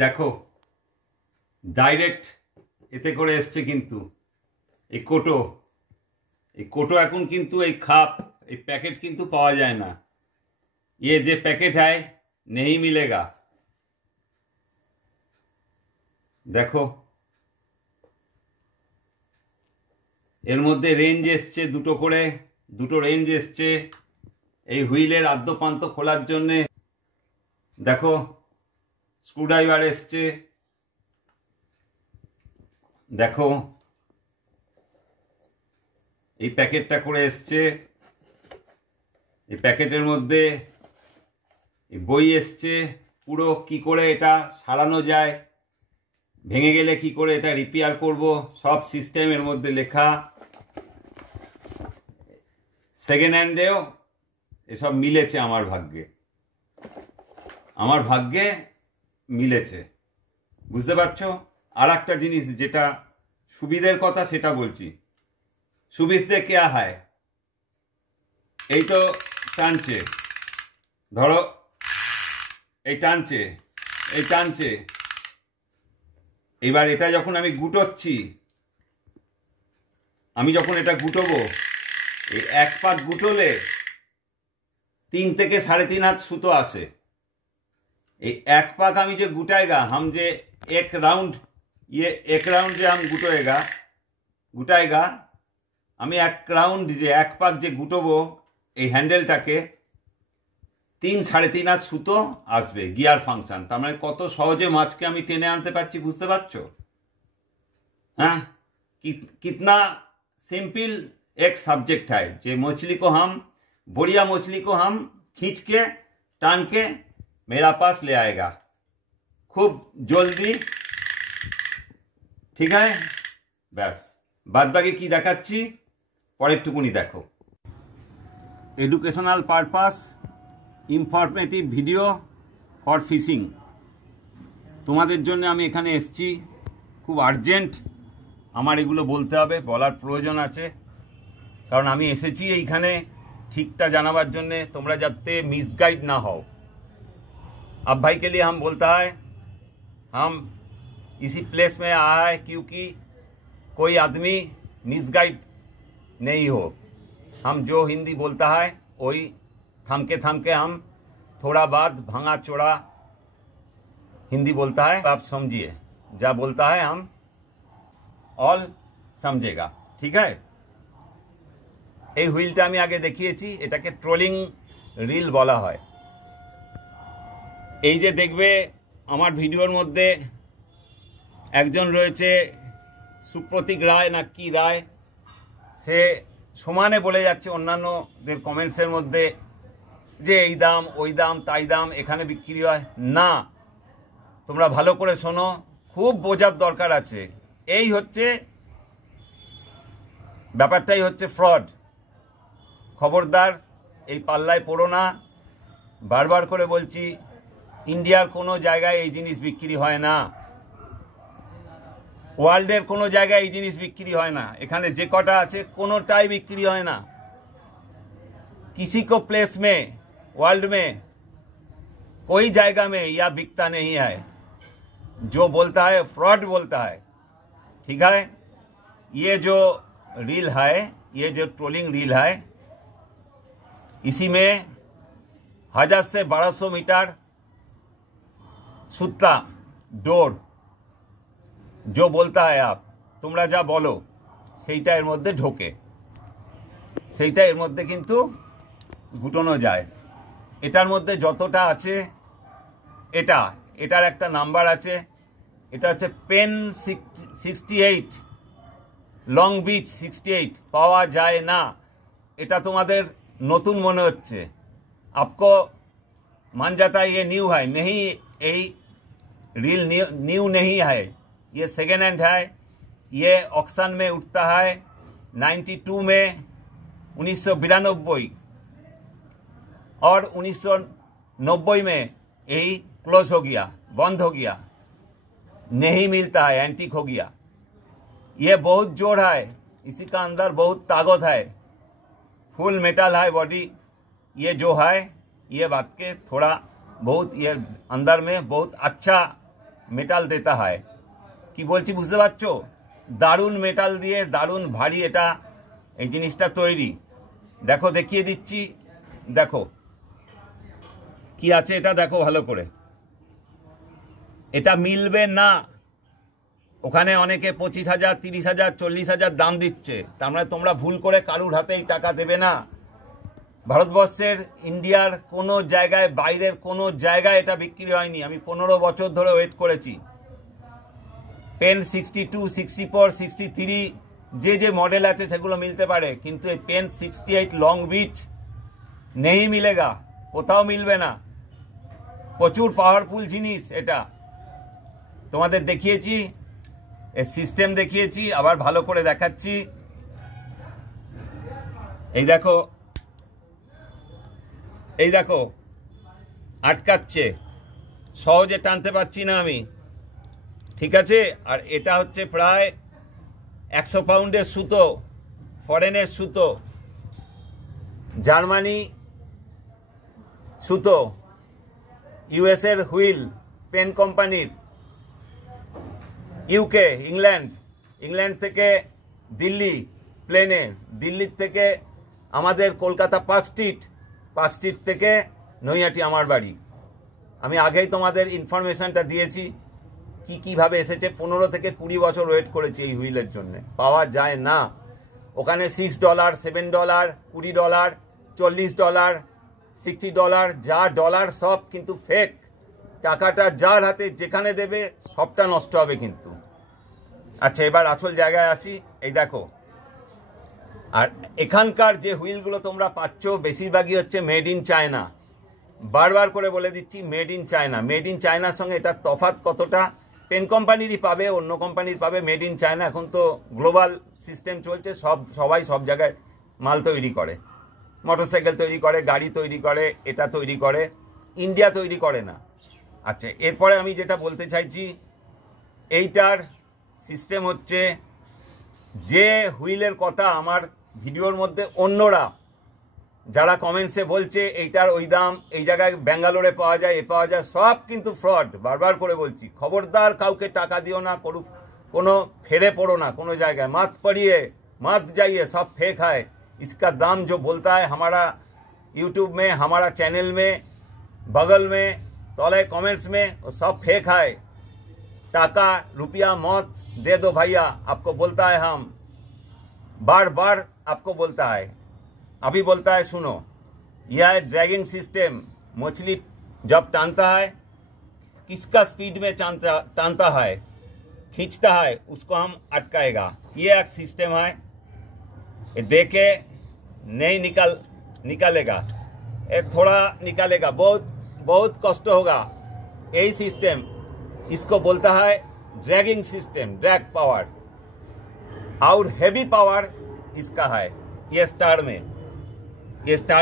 দেখো ডাইরেক্ট এতে করে এসছে, কিন্তু এই কোটো এখন কিন্তু এই খাপ এই पैकेट কিন্তু পাওয়া যায় না। ये जो पैकेट है नहीं मिलेगा। देखो এর মধ্যে রেঞ্জ এসছে দুটো করে, দুটো রেঞ্জ এসছে এই হুইলের আদ্যপান্ত খোলার জন্য। দেখো স্ক্রুড্রাইভার এসছে, দেখো এই প্যাকেটটা করে এসছে, এই প্যাকেটের মধ্যে বই এসছে পুরো কি করে এটা সারানো যায়, ভেঙে গেলে কি করে এটা রিপেয়ার করব, সব সিস্টেমের মধ্যে লেখা। সেকেন্ড হ্যান্ডেও এসব মিলেছে আমার ভাগ্যে, আমার ভাগ্যে মিলেছে, বুঝতে পারছো। আর একটা জিনিস যেটা সুবিধের কথা সেটা বলছি। সুবিধে क्या है, এই তো টানছে, ধরো এই টানছে, এই টানছে। এবার এটা যখন আমি গুটোচ্ছি, আমি যখন এটা গুটোবো, এই এক পাক গুটোলে 3 থেকে 3.5 हाथ সুতো আসে। এই এক পাক আমি যে गुटाएगा हम जे एक राउंड, ये एक राउंड যে हम गुटाएगा আমি এক রাউন্ড যে এক পাক যে গুটোবো এই হ্যান্ডেলটাকে 3-3.5 हाथ সুতো আসবে, গিয়ার ফাংশন। তার মানে কত সহজে মাছকে আমি টেনে আনতে পারছি, বুঝতে পারছো। हाँ कितना सिंपल एक सब्जेक्ट है। जे मछली को हम, बढ़िया मछली को हम खींच के टान के मेरा पास ले आएगा खूब जल्दी, ठीक है। बस बाद बाकी की देखाচ্ছি পরেরটুকুনি দেখো। Educational purpose, informative video for fishing, তোমাদের জন্য আমি এখানে এসেছি। খুব আর্জেন্ট আমার এগুলো বলতে হবে, বলার প্রয়োজন আছে, কারণ আমি এসেছি এইখানে ঠিকটা জানাবার জন্যে, তোমরা যাতে মিসগাইড না হও। अब भाई के लिए हम बोलता है, हम इसी प्लेस में आया है क्योंकि कोई आदमी मिसगाइड नहीं हो। हम जो हिंदी बोलता है वही थम के हम थोड़ा बाद भांगा चोड़ा हिंदी बोलता है। आप समझिए, जा बोलता है हम ऑल समझेगा, ठीक है। এই হুইলটা আমি আগে দেখিয়েছি, এটাকে ট্রোলিং রিল বলা হয়। এই যে দেখবে আমার ভিডিওর মধ্যে একজন রয়েছে সুপ্রতীক রায় না কি রায়, সে সমানে বলে যাচ্ছে অন্যান্যদের কমেন্টসের মধ্যে যে এই দাম ওই দাম তাই দাম এখানে বিক্রি হয় না। তোমরা ভালো করে শোনো, খুব বোঝার দরকার আছে। এই হচ্ছে ব্যাপারটাই হচ্ছে ফ্রড। খবরদার এই পাল্লায় পড়ো না। বারবার করে বলছি, ইন্ডিয়ার কোনো জায়গায় এই জিনিস বিক্রি হয় না, ওয়ার্ল্ডের কোনো জায়গায় এই জিনিস বিক্রি হয় না। এখানে যে কটা আছে কোনোটাই বিক্রি হয় না। किसी को प्लेस में वर्ल्ड में कोई जगह में यह बिकता नहीं है। जो बोलता है फ्रॉड बोलता है, ठीक है। ये जो रील है, ये जो ट्रोलिंग रील है, इसी में 1000 से 1200 मीटर सूता डोर, जो बोलता है आप তোমরা যা বলো সেইটা এর মধ্যে ঢোকে, সেইটা এর মধ্যে কিন্তু গুটানো যায়। এটার মধ্যে যতটা আছে, এটার একটা নাম্বার আছে, এটা হচ্ছে পেন 68 লং বিচ 68, পাওয়া যায় না। এটা তোমাদের নতুন মনে হচ্ছে, आपको मान जाता है ये न्यू है, नहीं ये रील न्यू नहीं है, ये सेकेंड हैंड है। ये ऑक्शन में उठता है 92 में, 1992 और 1990 में यही क्लोज हो गया, बंद हो गया, नहीं मिलता है, एंटीक हो गया। ये बहुत जोर है, इसी का अंदर बहुत ताकत है, फुल मेटल है बॉडी। ये जो है ये बात के थोड़ा बहुत ये अंदर में बहुत अच्छा মেটাল দেতা হয়। কি বলছি বুঝতে পারছো? দারুণ মেটাল দিয়ে দারুণ ভারী এটা এই জিনিসটা তৈরি। দেখো দেখিয়ে দিচ্ছি, দেখো কি আছে এটা, দেখো ভালো করে। এটা মিলবে না, ওখানে অনেকে 25,000, 30,000, 40,000 দাম দিচ্ছে। তার মানে তোমরা ভুল করে কারুর হাতেই টাকা দেবে না। ভারতবর্ষের, ইন্ডিয়ার কোনো জায়গায়, বাইরের কোনো জায়গায় এটা বিক্রি হয়নি। আমি 15 বছর ধরে ওয়েট করেছি। পেন 62, 64, 63 যে মডেল আছে সেগুলো মিলতে পারে, কিন্তু এই পেন 68 লং বিচ নেই মিলেগা, কোথাও মিলবে না। প্রচুর পাওয়ারফুল জিনিস এটা। তোমাদের দেখিয়েছি, এর সিস্টেম দেখিয়েছি, আবার ভালো করে দেখাচ্ছি। এই দেখো, এই দেখো আটকাচ্ছে, সহজে টানতে পারছি না আমি, ঠিক আছে। আর এটা হচ্ছে প্রায় 100 পাউন্ডের সুতো, ফরেনের সুতো, জার্মানি সুতো, ইউএসের হুইল, পেন কোম্পানির, ইউকে, ইংল্যান্ড থেকে দিল্লি প্লেনে, দিল্লির থেকে আমাদের কলকাতা পার্ক স্ট্রিট থেকে নৈহাটি আমার বাড়ি। আমি আগেই তোমাদের ইনফরমেশনটা দিয়েছি কিভাবে এসেছে। 15 থেকে 20 বছর ওয়েট করেছি এই হুইলের জন্য, পাওয়া যায় না। ওখানে $6, $7, $20, $40, $60, যা ডলার সব কিন্তু ফেক। টাকাটা যার হাতে যেখানে দেবে সবটা নষ্ট হবে কিন্তু। আচ্ছা, এবার আসল জায়গায় আসি। এই দেখো, আর এখানকার যে হুইলগুলো তোমরা পাচ্ছ বেশিরভাগই হচ্ছে মেড ইন চায়না। বারবার করে বলে দিচ্ছি, made in China. Made in চায়নার সঙ্গে এটার তফাৎ কতটা, পেন কোম্পানিরই পাবে, অন্য কোম্পানির পাবে, মেড ইন চায়না। এখন তো গ্লোবাল সিস্টেম চলছে, সবাই সব জায়গায় মাল তৈরি করে, মোটরসাইকেল তৈরি করে, গাড়ি তৈরি করে, এটা তৈরি করে, ইন্ডিয়া তৈরি করে না। আচ্ছা, এরপরে আমি যেটা বলতে চাইছি, এইটার সিস্টেম হচ্ছে, যে হুইলের কথা আমার ভিডিওর মধ্যে অন্যরা যারা কমেন্টসে বলছে এইটার ওই দাম, এই জায়গায় ব্যাঙ্গালোরে পাওয়া যায়, এ পাওয়া যায়, সব কিন্তু ফ্রড। বারবার করে বলছি, খবরদার কাউকে টাকা দিও না, কোনো ফেরে পড়ো না কোনো জায়গায়, मत जाइए, सब फेक है। इसका दाम जो बोलता है हमारा यूट्यूब में, हमारा चैनल में, बगल में, तले कमेंट्स में, वो सब फेक है। टाका रुपया मत दे दो भैया, आपको बोलता है हम, बार बार आपको बोलता है। अभी बोलता है सुनो, यह है ड्रैगिंग सिस्टम। मछली जब टानता है, किसका स्पीड में टानता है, खींचता है, उसको हम अटकाएगा। ये एक सिस्टम है, ये देके नहीं निकालेगा, ये थोड़ा निकालेगा, बहुत कष्ट होगा। यही सिस्टम, इसको बोलता है ड्रैगिंग सिस्टम, ड्रैग पावर। और हेवी पावर इसका है, ये स्टार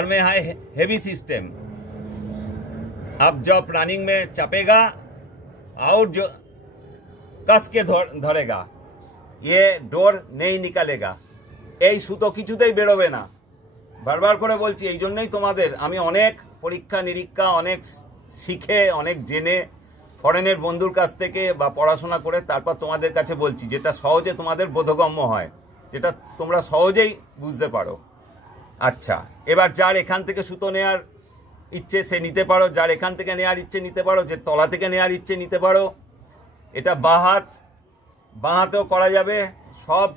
में है हेवी सिस्टम। अब जब रनिंग में चपेगा और जो कस के धरेगा, ये डोर नहीं निकालेगा। এই সুতো কিছুতেই বেরোবে না। বারবার করে বলছি, এই জন্যই তোমাদের আমি অনেক পরীক্ষা নিরীক্ষা, অনেক শিখে, অনেক জেনে, ফরেনের বন্ধুর কাছ থেকে বা পড়াশোনা করে তারপর তোমাদের কাছে বলছি, যেটা সহজে তোমাদের বোধগম্য হয়, যেটা তোমরা সহজেই বুঝতে পারো। আচ্ছা, এবার যার এখান থেকে সুতো নেওয়ার ইচ্ছে সে নিতে পারো, যার এখান থেকে নেওয়ার ইচ্ছে নিতে পারো, যে তলা থেকে নেওয়ার ইচ্ছে নিতে পারো। এটা বাঁহাতেও করা যাবে, সব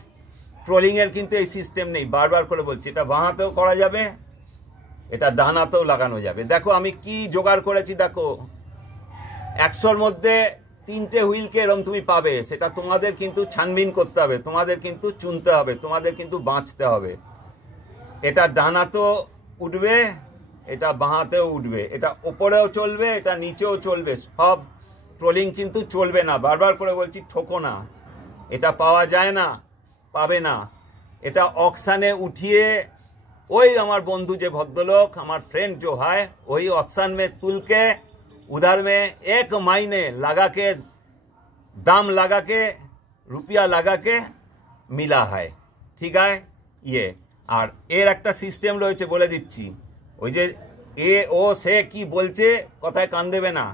ট্রোলিংয়ের কিন্তু এই সিস্টেম নেই। বারবার করে বলছি, এটা বাঁহাতেও করা যাবে, এটা ডান হাতেও লাগানো যাবে। দেখো আমি কি জোগাড় করেছি, দেখো 100-র মধ্যে 3টে হুইলকে এরকম তুমি পাবে। সেটা তোমাদের কিন্তু ছানবিন করতে হবে, তোমাদের কিন্তু চুনতে হবে, তোমাদের কিন্তু বাঁচতে হবে। এটা ডান হাতেও উঠবে, এটা বাঁহাতেও উঠবে, এটা ওপরেও চলবে, এটা নিচেও চলবে, সব ট্রোলিং কিন্তু চলবে না। বারবার করে বলছি, ঠোকো না, এটা পাওয়া যায় না, পাবে না। এটা অকশানে উঠিয়ে, ওই আমার বন্ধু যে ভদ্রলোক, আমার फ्रेंड जो है, वही ऑक्शन में तुल के उधर में 1 महीने लगा के, दाम लगा के, रुपया लगा के मिला है, ठीक है। ये আর এর একটা সিস্টেম রয়েছে, বলে দিচ্ছি। ওই যে এ ও সে কি বলছে, কথায় কান দেবে না।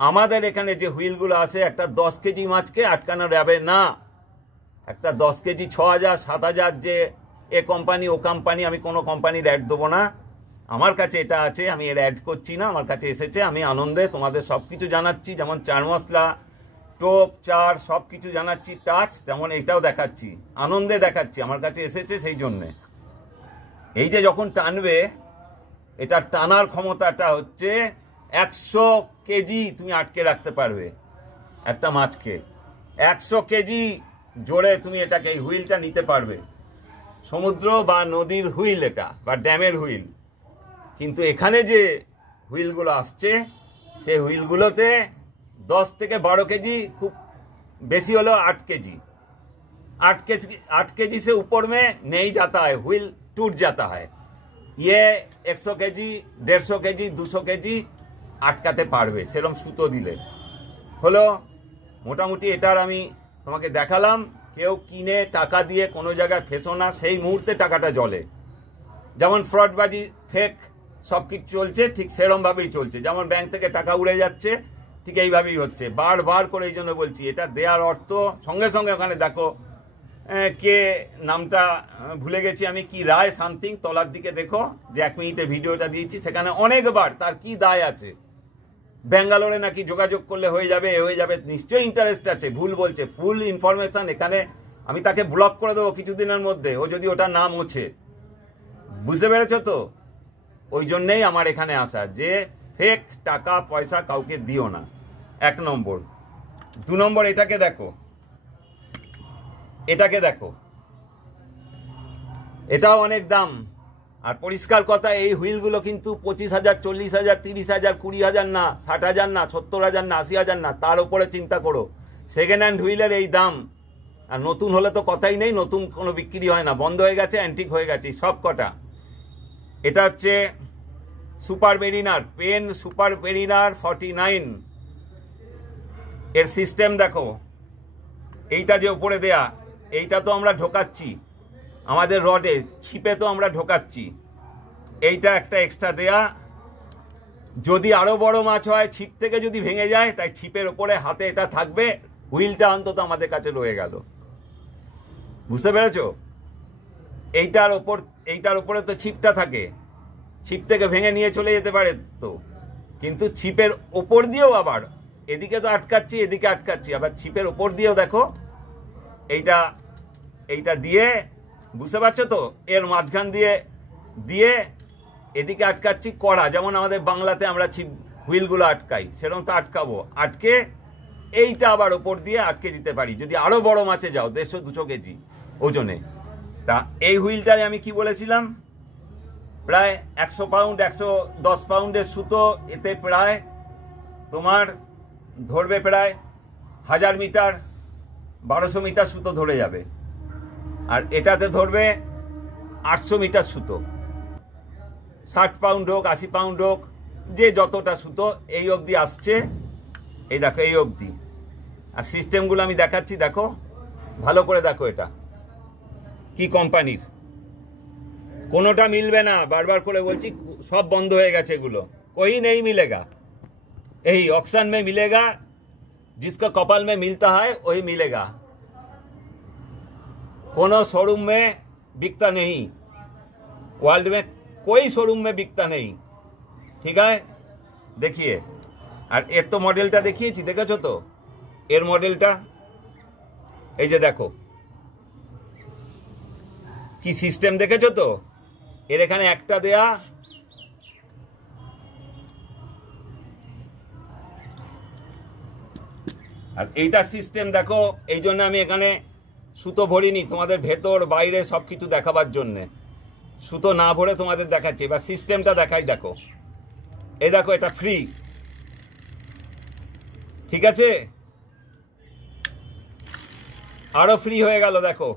আমাদের এখানে যে হুইলগুলো আছে একটা 10 কেজি মাছকে আটকানো যাবে না। একটা 10 কেজি 6000 7000 যে এ কোম্পানি ও কোম্পানি, আমি কোনো কোম্পানির অ্যাড দেবো না। আমার কাছে এটা আছে, আমি এর অ্যাড করছি না, আমার কাছে এসেছে, আমি আনন্দে তোমাদের সব কিছু জানাচ্ছি। যেমন চার মশলা, টোপ, চার সব কিছু জানাচ্ছি, টাচ, তেমন এটাও দেখাচ্ছি, আনন্দে দেখাচ্ছি, আমার কাছে এসেছে সেই জন্যে। এই যে যখন টানবে, এটা টানার ক্ষমতাটা হচ্ছে 100 কেজি তুমি আটকে রাখতে পারবে একটা মাছকে। 100 কেজি জোরে তুমি এটাকে, এই হুইলটা নিতে পারবে। সমুদ্র বা নদীর হুইল এটা, বা ড্যামের হুইল। কিন্তু এখানে যে হুইলগুলো আসছে, সেই হুইলগুলোতে 10 থেকে 12 কেজি, খুব বেশি হলো 8 केजी। 8 केजी से ऊपर में नहीं जाता है, व्हील टूट जाता है। ये 100 केजी 150 केजी 200 केजी আটকাতে পারবে সেরকম সুতো দিলে হলো। মোটামুটি এটার আমি তোমাকে দেখালাম। কেউ কিনে টাকা দিয়ে কোনো জায়গায় ফেসো না, সেই মুহূর্তে টাকাটা জলে। যেমন ফ্রডবাজি, ফেক সব কিছু চলছে, ঠিক সেরকমভাবেই চলছে। যেমন ব্যাংক থেকে টাকা উড়ে যাচ্ছে, ঠিক এইভাবেই হচ্ছে। বারবার করে এই জন্য বলছি, এটা দেওয়ার অর্থ সঙ্গে সঙ্গে ওখানে দেখো কে নামটা ভুলে গেছি আমি, কি রায় সামথিং, তলার দিকে দেখো, যে 1 মিনিটের ভিডিওটা দিয়েছি, সেখানে অনেকবার তার কি দায় আছে। ব্যাঙ্গালোরে নাকি যোগাযোগ করলে হয়ে যাবে, হয়ে যাবে, নিশ্চয়ই ইন্টারেস্ট আছে, ভুল বলছে। ফুল ইনফরমেশন এখানে, আমি তাকে ব্লক করে দেবো কিছুদিনের মধ্যে, ও যদি ওটা না মোছে। বুঝতে পেরেছো তো? ওই জন্যেই আমার এখানে আসা, যে ফেক টাকা পয়সা কাউকে দিও না, 1 নম্বর। 2 নম্বর, এটাকে দেখো, এটাকে দেখো, এটাও অনেক দাম। আর পরিষ্কার কথা, এই হুইলগুলো কিন্তু 25,000 40,000 30,000 20,000 না, 60,000 না, 70,000 না, 80,000 না, তার উপরে চিন্তা করো। সেকেন্ড হ্যান্ড হুইলের এই দাম। আর নতুন হলে তো কথাই নেই, নতুন কোনো বিক্রি হয় না, বন্ধ হয়ে গেছে, অ্যান্টিক হয়ে গেছে সব কটা। এটা হচ্ছে super mariner, pen super mariner 49। এর সিস্টেম দেখো, এইটা যে উপরে দেয়া, এইটা তো আমরা ঢোকাচ্ছি আমাদের রডে, ছিপে তো আমরা ঢোকাচ্ছি। এইটা একটা এক্সট্রা দেয়া, যদি আরো বড় মাছ হয়, ছিপ থেকে যদি ভেঙে যায়, তাই ছিপের ওপরে হাতে এটা থাকবে, হুইলটা অন্তত আমাদের কাছে রয়ে গেল। বুঝতে পেরেছো? এইটার ওপরে তো ছিপটা থাকে, ছিপ থেকে ভেঙে নিয়ে চলে যেতে পারে তো, কিন্তু ছিপের ওপর দিয়েও আবার, এদিকে তো আটকাচ্ছি, এদিকে আটকাচ্ছি, আবার ছিপের ওপর দিয়েও দেখো এইটা দিয়ে, বুঝতে পারছো তো? এর মাঝখান দিয়ে দিয়ে এদিকে আটকাচ্ছি কড়া, যেমন আমাদের বাংলাতে আমরা ছিপ হুইলগুলো আটকাই, সেরকম তো আটকাবো। আটকে এইটা আবার ওপর দিয়ে আটকে দিতে পারি, যদি আরো বড় মাছে যাও, 150-200 কেজি ওজনে। তা এই হুইলটারে আমি কি বলেছিলাম, প্রায় 100 পাউন্ড 110 পাউন্ডের সুতো, এতে প্রায় তোমার ধরবে প্রায় 1000 মিটার 1200 মিটার সুতো ধরে যাবে। আর এটাতে ধরবে 800 মিটার সুতো, 60 পাউন্ড হোক 80 পাউন্ড হোক, যে যতটা সুতো এই অবধি আসছে। এই দেখো, এই অবধি। আর সিস্টেমগুলো আমি দেখাচ্ছি, দেখো ভালো করে দেখো, এটা কি কোম্পানির। কোনোটা মিলবে না, বারবার করে বলছি, সব বন্ধ হয়ে গেছে এগুলো, कोई नहीं मिलेगा। यही ऑक्शन में मिलेगा, जिसका कपाल में मिलता है वही मिलेगा। कोनो शोरूम में बिकता नहीं, वर्ल्ड में कोई शोरूम में बिकता नहीं, ठीक है? देखिए, আর এর তো মডেলটা দেখিয়েছি, দেখেছো তো? এর মডেলটা এই যে দেখো, কি সিস্টেম দেখেছো তো? এর এখানে একটা দেয়া, আর এইটা সিস্টেম দেখো। এই জন্য আমি এখানে সুতো ভরিনি, তোমাদের ভেতর বাইরে সব কিছু দেখাবার জন্যে। সুতো না ভরে তোমাদের দেখাচ্ছি। এবার সিস্টেমটা দেখাই, দেখো। এই দেখো, এটা ফ্রি, ঠিক আছে? আরো ফ্রি হয়ে গেল, দেখো,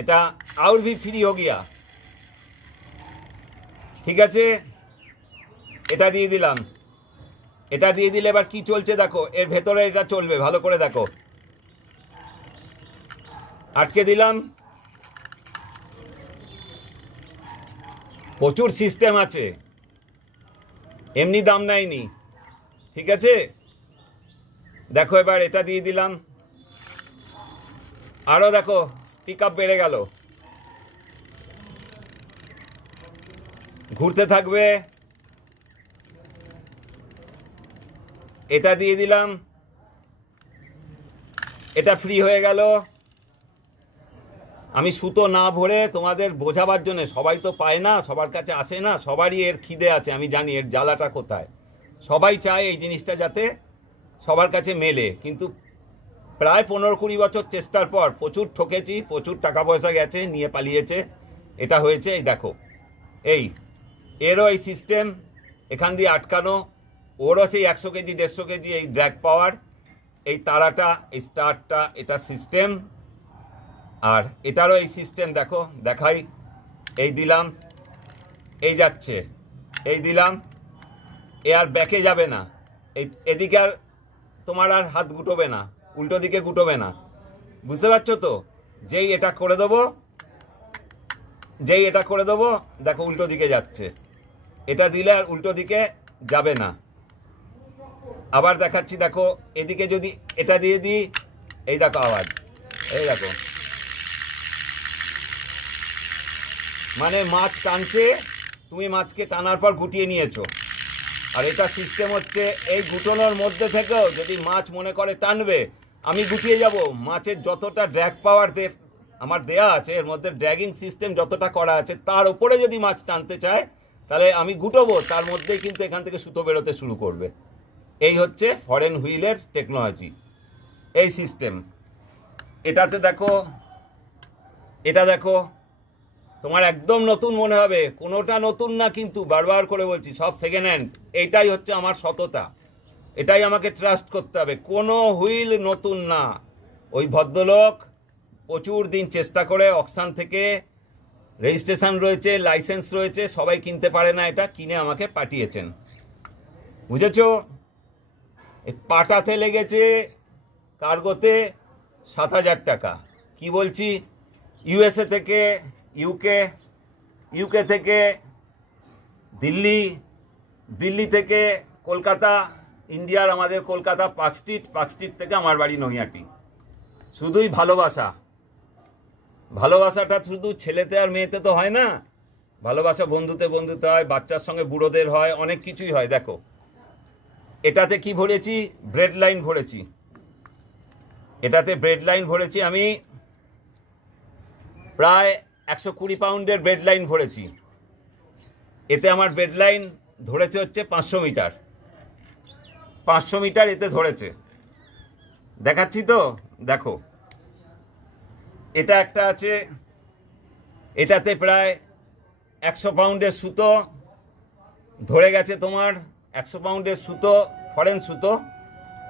এটা আর ভি ফ্রি হয়ে গিয়া, ঠিক আছে? এটা দিয়ে দিলাম, এটা দিয়ে দিলে এবার কি চলছে দেখো, এর ভেতরে এটা চলবে, ভালো করে দেখো। আটকে দিলাম, প্রচুর সিস্টেম আছে, এমনি দাম নেয়নি, ঠিক আছে? দেখো এবার এটা দিয়ে দিলাম, আরও দেখো পিক আপ বেড়ে গেল, ঘুরতে থাকবে। এটা দিয়ে দিলাম, এটা ফ্রি হয়ে গেল। আমি সুতো না ভরে তোমাদের বোঝাবার জন্য, সবাই তো পায় না, সবার কাছে আসে না, সবারই এর খিদে আছে, আমি জানি এর জ্বালাটা কোথায়। সবাই চায় এই জিনিসটা যাতে সবার কাছে মেলে, কিন্তু প্রায় 15-20 বছর চেষ্টার পর প্রচুর ঠকেছি, প্রচুর টাকা পয়সা গেছে, নিয়ে পালিয়েছে। এটা হয়েছে, এই দেখো, এরও এই সিস্টেম, এখান দিয়ে আটকানো, ওরও সেই 100 কেজি 150 কেজি এই ড্র্যাগ পাওয়ার, এই তারাটা, এই স্টারটা, এটা সিস্টেম। আর এটারও এই সিস্টেম দেখো, দেখাই, এই দিলাম, এই যাচ্ছে, এই দিলাম, এ আর ব্যাকে যাবে না, এই এদিকে আর তোমার আর হাত গুটোবে না, উল্টো দিকে গুটোবে না, বুঝতে পারছো তো? যেই এটা করে দেবো, দেখো উল্টো দিকে যাচ্ছে, এটা দিলে আর উল্টো দিকে যাবে না। আবার দেখাচ্ছি, দেখো এদিকে যদি এটা দিয়ে দিই, এই দেখো আওয়াজ, এই দেখো, মানে মাছ টানছে, তুমি মাছকে টানার পর গুটিয়ে নিয়েছো। আর এটা সিস্টেম হচ্ছে, এই গুটোনোর মধ্যে থেকেও যদি মাছ মনে করে টানবে, আমি গুটিয়ে যাব, মাছের যতটা ড্র্যাগ পাওয়ার আমার দেয়া আছে, এর মধ্যে ড্র্যাগিং সিস্টেম যতটা করা আছে, তার উপরে যদি মাছ টানতে চায়, তাহলে আমি গুটোবো, তার মধ্যেই কিন্তু এখান থেকে সুতো বেরোতে শুরু করবে। এই হচ্ছে ফরেন হুইলের টেকনোলজি, এই সিস্টেম। এটাতে দেখো, এটা দেখো, তোমার একদম নতুন মনে হবে, কোনোটা নতুন না, কিন্তু বারবার করে বলছি সব সেকেন্ড হ্যান্ড। এইটাই হচ্ছে আমার সততা, এটাই আমাকে ট্রাস্ট করতে হবে, কোনো হুইল নতুন না। ওই ভদ্রলোক প্রচুর দিন চেষ্টা করে, অকশন থেকে রেজিস্ট্রেশন রয়েছে, লাইসেন্স রয়েছে, সবাই কিনতে পারে না, এটা কিনে আমাকে পাঠিয়েছেন, বুঝেছো? এই পাটাতে লেগেছে কার্গোতে 7,000 টাকা। কি বলছি, ইউএসএ থেকে ইউকে থেকে দিল্লি, দিল্লি থেকে কলকাতা, ইন্ডিয়ার আমাদের কলকাতা পার্ক স্ট্রিট থেকে আমার বাড়ি নৈহাটি। শুধুই ভালোবাসা, ভালোবাসাটা শুধু ছেলেতে আর মেয়েতে তো হয় না, ভালোবাসা বন্ধুতে হয়, বাচ্চার সঙ্গে বুড়োদের হয়, অনেক কিছুই হয়। দেখো এটাতে কি ভরেছি, ব্রেড লাইন ভরেছি, এটাতে ব্রেড লাইন ভরেছি আমি, প্রায় 120 পাউন্ডের ব্রেড লাইন ভরেছি। এতে আমার ব্রেড লাইন ধরেছে হচ্ছে 500 মিটার, 500 মিটার এতে ধরেছে, দেখাচ্ছি তো, দেখো এটা একটা আছে, এটাতে প্রায় 100 পাউন্ডের সুতো ধরে গেছে, তোমার 100 পাউন্ডের সুতো, ফরেন সুতো,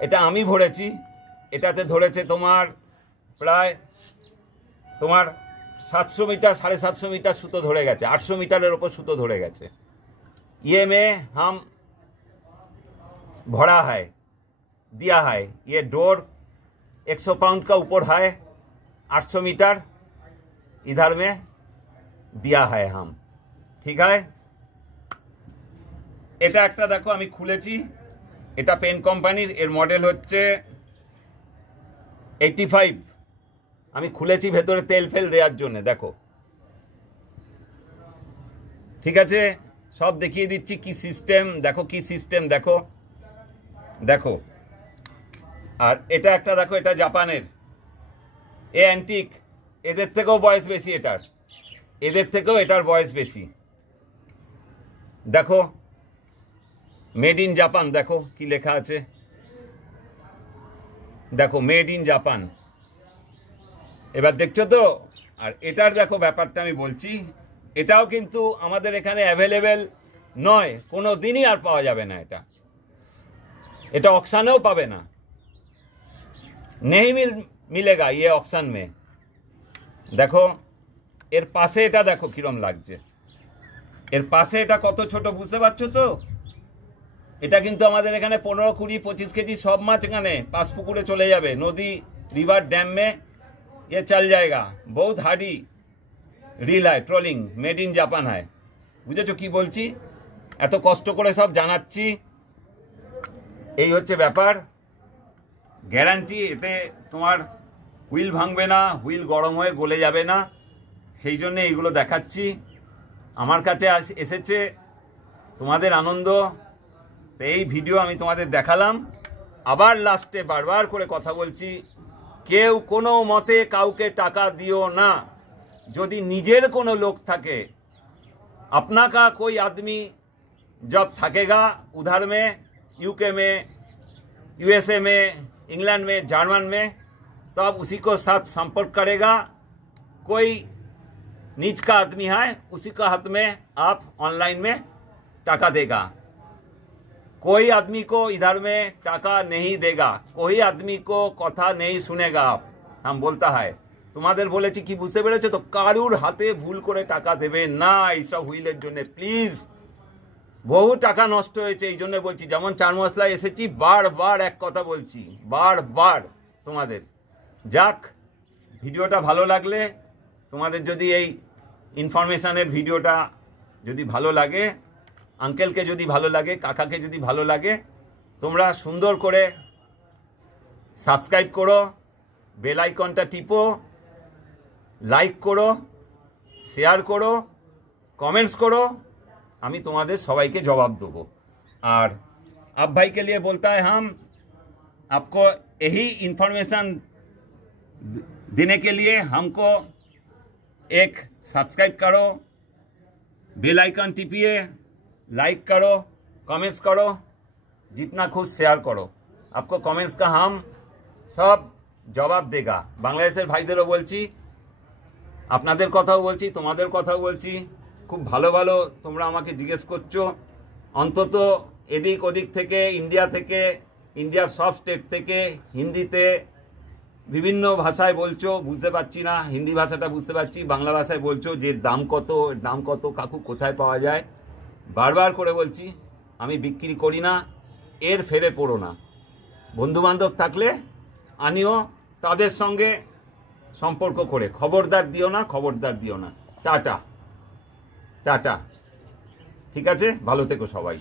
এটা আমি ভরেছি। এটাতে ধরেছে তোমার প্রায় 700 মিটার, 750 মিটার সুতো ধরে গেছে, 800 মিটারের ওপর সুতো ধরে গেছে। ये में हम भरा है, दिया है, ये डोर 100 पाउंड का ऊपर है, 800 मीटर इधर में दिया है हम, ठीक है। এটা একটা দেখো আমি খুলেছি, এটা পেন কোম্পানির, এর মডেল হচ্ছে 85। আমি খুলেছি ভেতরে তেল ফেল দেওয়ার জন্য, দেখো, ঠিক আছে, সব দেখিয়ে দিচ্ছি কি সিস্টেম, দেখো কি সিস্টেম, দেখো দেখো। আর এটা একটা দেখো, এটা জাপানের, এ অ্যান্টিক, এদের থেকেও বয়স বেশি, এদের থেকেও এটার বয়স বেশি। দেখো মেড ইন জাপান, দেখো কি লেখা আছে, দেখো মেড ইন জাপান, এবার দেখছো তো। আর এটার দেখো ব্যাপারটা আমি বলছি, এটাও কিন্তু আমাদের এখানে অ্যাভেলেবেল নয়, কোনো দিনই আর পাওয়া যাবে না, এটা অকশানেও পাবে না, নেই মিলেগা ইয়ে অকশান মে। দেখো এর পাশে এটা দেখো কিরম লাগছে, এর পাশে এটা কত ছোট, বুঝতে পারছো তো? এটা কিন্তু আমাদের এখানে 15, 20, 25 কেজি সব মাছ এখানে পাঁচ পুকুরে চলে যাবে, নদী, रिवर, डैम में ये चल जाएगा। बहुत हार्डी রিল है, ट्रोलिंग मेड इन जापान है, বুঝেছো কি বলছি? এত কষ্ট করে সব জানাচ্ছি, এই হচ্ছে ব্যাপার। গ্যারান্টি, এতে তোমার হুইল ভাঙবে না, হুইল গরম হয়ে গলে যাবে না, সেই জন্য এইগুলো দেখাচ্ছি। আমার কাছে এসেছে তোমাদের আনন্দ, তো এই ভিডিও আমি তোমাদের দেখালাম। আবার লাস্টে বারবার করে কথা বলছি, কেউ কোনো মতে কাউকে টাকা দিও না। যদি নিজের কোনো লোক থাকে, अपना का कोई आदमी जब थकेगा उधर में, यूके में, यूएसए में, इंग्लैंड में, जर्मन में, तो आप उसी को साथ संपर्क करेगा। कोई नीच का आदमी है, उसी का हाथ में आप ऑनलाइन में टाका देगा। कोई आदमी को इधर में टाका नहीं देगा, कोई आदमी को कथा नहीं सुनेगा। आप हम बोलता है তোমাদের বলেছি কি বুঝতে পেরেছো তো? কারুর হাতে ভুল করে টাকা দেবে না এইসব হুইলের জন্য, প্লিজ। বহু টাকা নষ্ট হয়েছে, এই জন্য বলছি। যেমন চার মশলা এসেছি, বারবার এক কথা বলছি, বারবার তোমাদের। যাক, ভিডিওটা ভালো লাগলে, তোমাদের যদি এই ইনফরমেশানের ভিডিওটা যদি ভালো লাগে, আঙ্কেলকে যদি ভালো লাগে, কাকাকে যদি ভালো লাগে, তোমরা সুন্দর করে সাবস্ক্রাইব করো, বেল আইকনটা টিপো, লাইক করো, শেয়ার করো, কমেंट्स करो, আমি তোমাদের সবাইকে জবাব দেবো। আর अब भाई के लिए बोलता है, हम आपको यही इन्फॉर्मेशन देने के लिए हमको एक सब्सक्राइब करो, बेल आइकन टिपिए, लाइक करो, कमेंट्स करो, जितना खुद शेयर करो। आपको कमेंट्स का हम सब जवाब देगा। बांग्लादेशेर भाईदेरों बोलছি, আপনাদের কথাও বলছি, তোমাদের কথাও বলছি। খুব ভালো ভালো তোমরা আমাকে জিজ্ঞেস করছো, অন্তত এদিক ওদিক থেকে, ইন্ডিয়া থেকে, ইন্ডিয়ার সব স্টেট থেকে হিন্দিতে বিভিন্ন ভাষায় বলছো, বুঝতে পারছি না। হিন্দি ভাষাটা বুঝতে পারছি, বাংলা ভাষায় বলছো যে দাম কত কাকু, কোথায় পাওয়া যায়। বারবার করে বলছি, আমি বিক্রি করি না, এর ফেরে পড়ো না। বন্ধুবান্ধব থাকলে আনিও, তাদের সঙ্গে সম্পর্ক করে। খবরদার দিও না, খবরদার দিও না। টাটা টাটা, ঠিক আছে? ভালো থেকো সবাই।